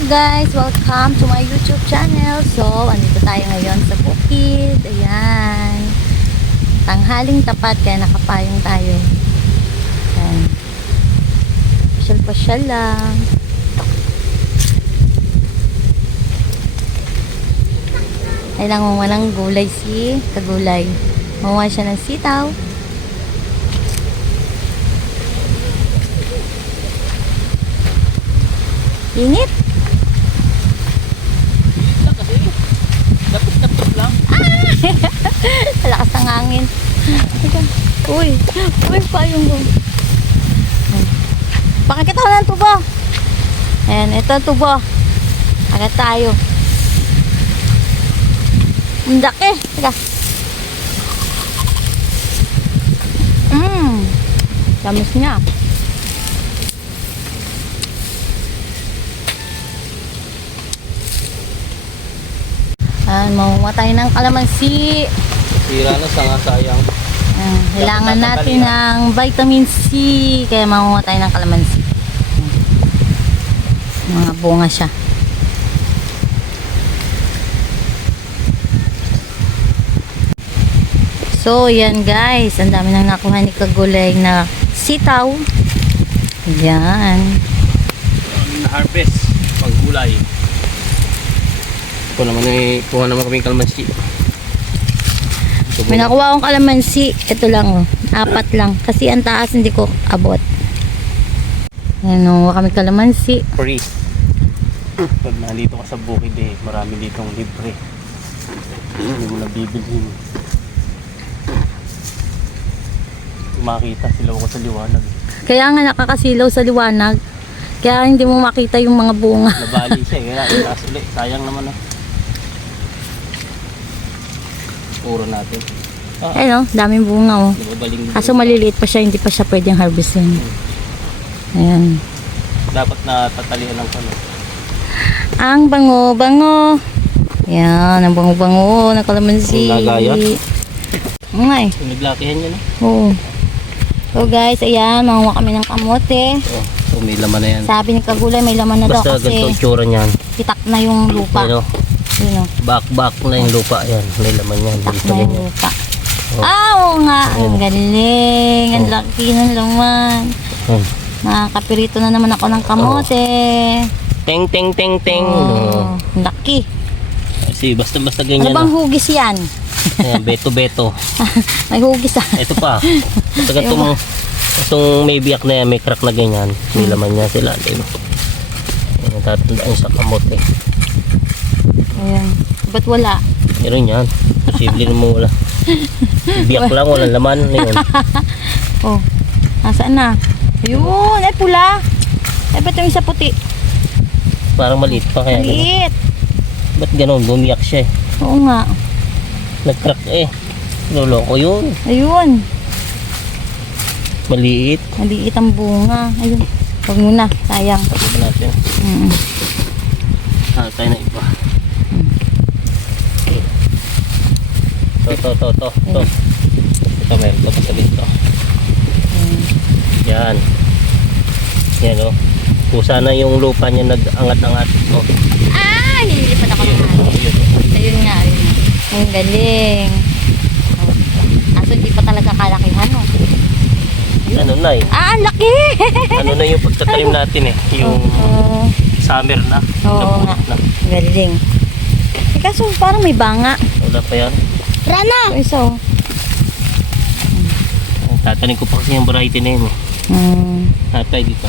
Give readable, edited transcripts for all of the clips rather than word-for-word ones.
Hello guys! Welcome to my YouTube channel. So, andito tayo ngayon sa bukid. Ayan. Tanghaling tapat kaya nakapayong tayo. Ayan. Pasyal-pasyal lang. Ay lang walang gulay si Kagulay. Mamuha siya ng sitaw. Init. Dapit-dapit lang. Lakas ng hangin. Uy, payong mo. Pakakita ko ng tubo. Ayan, ito ang tubo. Agad tayo. Ang laki. Teka. Tamis niya. Mamuha tayo ng kalamansi. Sira na, sayang. Kailangan natin ng vitamin C. Kaya mamuha tayo ng kalamansi. Mga bunga siya. So, yan guys. Ang dami nang nakuha ni Kagulay na sitaw. Yan. Na-harvest. Paggulay. Ito naman ay kuha naman kaming kalamansi. May nakuha akong kalamansi. Ito lang oh. 4 lang. Kasi ang taas hindi ko abot. Yan oh. Kami kalamansi. Free. Pag nandito ka sa bukid eh, marami ditong libre. Hindi mo nabibilhin. Makita sila ko sa liwanag. Kaya nga nakakasilaw sa liwanag. Kaya hindi mo makita yung mga bunga. Nabali siya eh. Kaya itaas ulit. Sayang naman ah. Puro natin. Ayun oh, daming bunga oh. Nababaling. Kaso maliliit pa siya, hindi pa siya pwedeng harvestin. Ayan. Dapat na tatalian ng kano. Ang bango-bango. Ayan, ang bango-bango ng kalamansi. Ang lagaya. Oo nga eh. Naglakihan yun eh. Oo. So guys, ayan, manguha kami ng kamote. So may laman na yan. Sabi ni Kagulay, may laman na daw Basta kasi ganito itsura niyan. hitak na yung lupa. Ano? Yun o. Back na yung lupa yan. May laman yan. Hitak Dito na yung ganyan. lupa. Oo nga. Ang galing. Ang laki ng laman. Nakakapirito na naman ako ng kamote. Teng teng teng teng. Oh, ang laki. Kasi basta Ano ganyan. bang hugis yan? Ayan, beto. May hugis ah. Ito pa. Ito itong may biyak na yan, may crack na ganyan. May laman niya sila. Diba? Ayan, tatandaan sa kamote. Ayan. Ba't wala? Meron yan. Posible mo wala. Biyak lang, walang laman. Ayan. Oh, nasaan na? Ayun, ay pula. Ay ba't yung isa puti? Parang maliit pa kaya. Maliit. Ba't ganun? Bumiyak siya eh. Oo nga. Nag-crack eh. Loloko yun. Ayun. Maliit. Maliit ang bunga. Ayun. Huwag muna. Sayang. Tapos natin. Tayo na iba. To. Ito meron ko pa sa dito. Yan. Yan o. Kung sana yung lupa niya nag-angat-angat. Oh. Ah! Nililipat ako ng ano. Ayun nga. Ayun. Ang galing. Oh. Kaso hindi pa talaga kalakihan oh. Ano na eh. Ah! Ang laki! Ano na yung pagtatanim natin eh. Yung summer na. Oo nga. Na. Galing. Eh, kaso parang may banga. Wala pa yan. Rana! Isa oh. Tatanim ko pa kasi yung variety na yun eh. Tatay dito.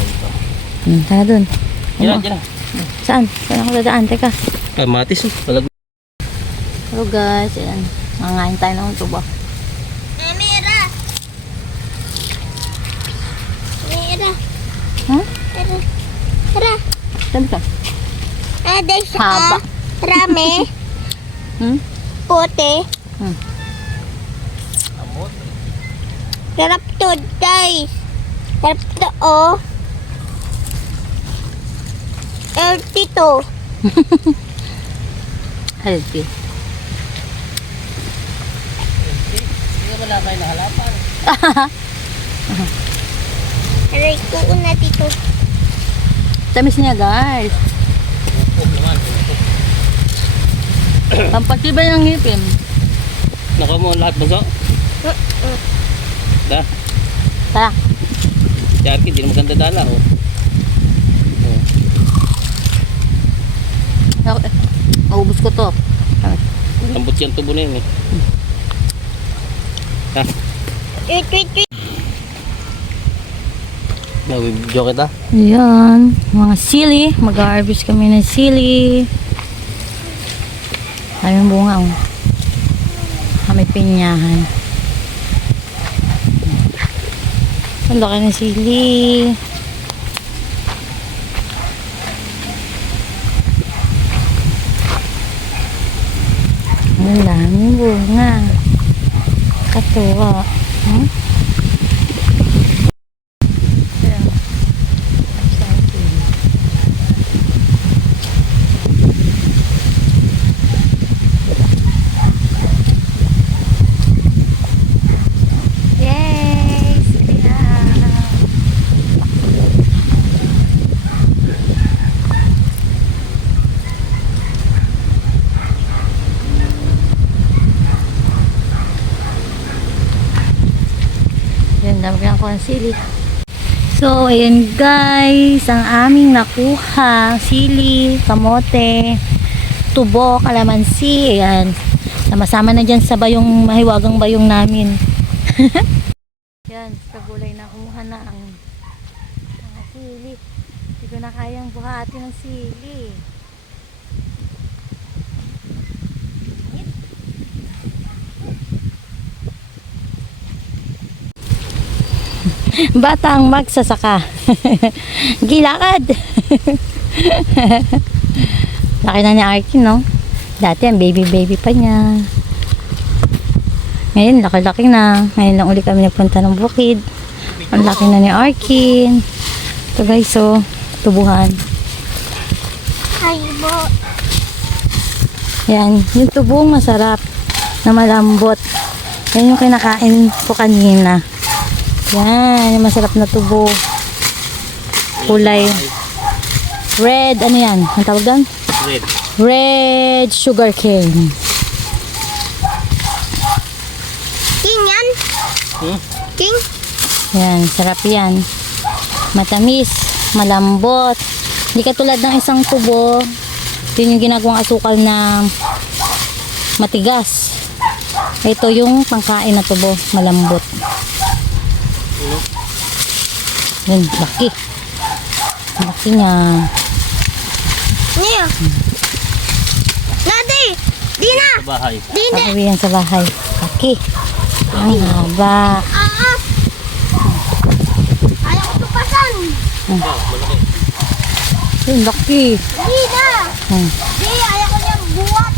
Tara dun. Diyan. Saan? Saan ako dadaan? Teka. Kamatis oh. Palag. Hello guys. Ayan. Mangain tayo ng tubo. Mira. Huh? Tara. Saan ka? Ada sa Haba. rame. Puti. Sarap to, guys. Sarap to, oh. Healthy to. Healthy. Hindi wala kayo na halapan. Aray ko una dito. Tamis niya guys. Pampatibay ng ngipin. Naka mo lahat bunso. Da. Tara. Si Arky, di naman ganda dala. Oh. Maubos ko to. Lambot siyang tubo na yun eh. Da. Wait. Nabibidyo kita. Ayan. Mga sili. Mag-harvest kami ng sili. Ayun bunga oh. May pinyahan. Ang laki ng sili. Ang daming bunga. Katuwa. Hmm? Ayan. Exciting. Yay! Sige na. Yan, dami ko ng sili. So, ayan guys, ang aming nakuha, sili, kamote, tubo, kalamansi, ayan. Sama-sama na dyan sa bayong, mahiwagang bayong namin. Yan, sa gulay na kumuha na ang mga sili. Hindi ko na kayang buhati ng sili. Batang magsasaka. Gilakad. Laki na ni Arky, no? Dati ang baby pa niya. Ngayon, laki-laki na. Ngayon lang uli kami nagpunta ng bukid. Ang laki na ni Arky. Ito guys, so, tubuhan. Haibo. Yan, yung tubong masarap na malambot. Yan yung kinakain ko kanina. Yan, yung masarap na tubo. Kulay red, ano yan? Ang tawag doon? Red. Red sugar cane. King yan? Hmm? King? Yan, sarap yan. Matamis, malambot. Hindi katulad ng isang tubo. Yun yung ginagawang asukal na matigas. Ito yung pangkain na tubo, malambot. Yun, laki. Laki niya. Niyo. Nadi! Di na! Sa bahay. Di na! Pauwi yan sa bahay. Laki. Ang haba. Ayaw ko tupasan! Oh, malaki. Yun, laki. Di na! Hmm. Di! Ayaw ko niyang buwat!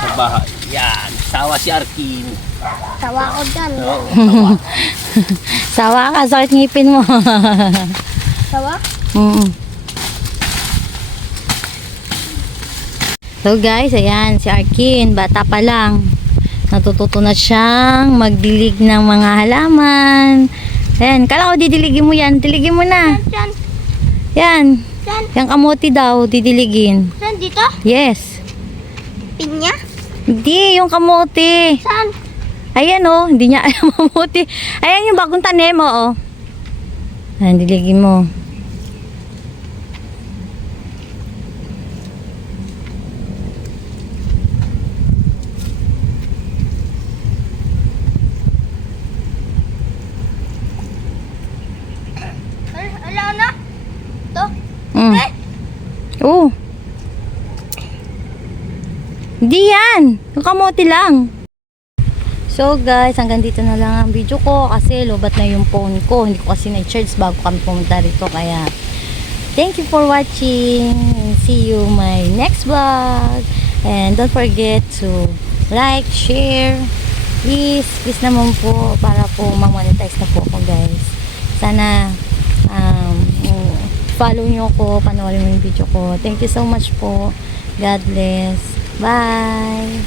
Sa bahay. Yan. Sawa si Arky. Tawa ko dyan. Oo, sawa. Sawa ka, sakit ngipin mo. Tawa? So guys, ayan, si Arkin, bata pa lang. Natututo na siyang magdilig ng mga halaman. Ayan, kala ko didiligin mo yan. Diligin mo na. Saan? Yan. Saan? Yung kamote daw, didiligin. Saan? Dito? Yes. Pinya? Hindi, yung kamote. Saan? Ayan oh, hindi niya alam mamuti. Ayan yung bagong tanim mo oh. Ayan, diligin mo. Ala na? To? Mm. Oh. Hindi yan. Yung kamote lang. So guys, hanggang dito na lang ang video ko kasi lobat na yung phone ko. Hindi ko kasi na-charge bago kami pumunta rito. Kaya thank you for watching and see you my next vlog. And don't forget to like, share. Please naman po para po ma-monetize na po ako guys. Sana follow nyo ko, panoorin mo yung video ko. Thank you so much po. God bless. Bye!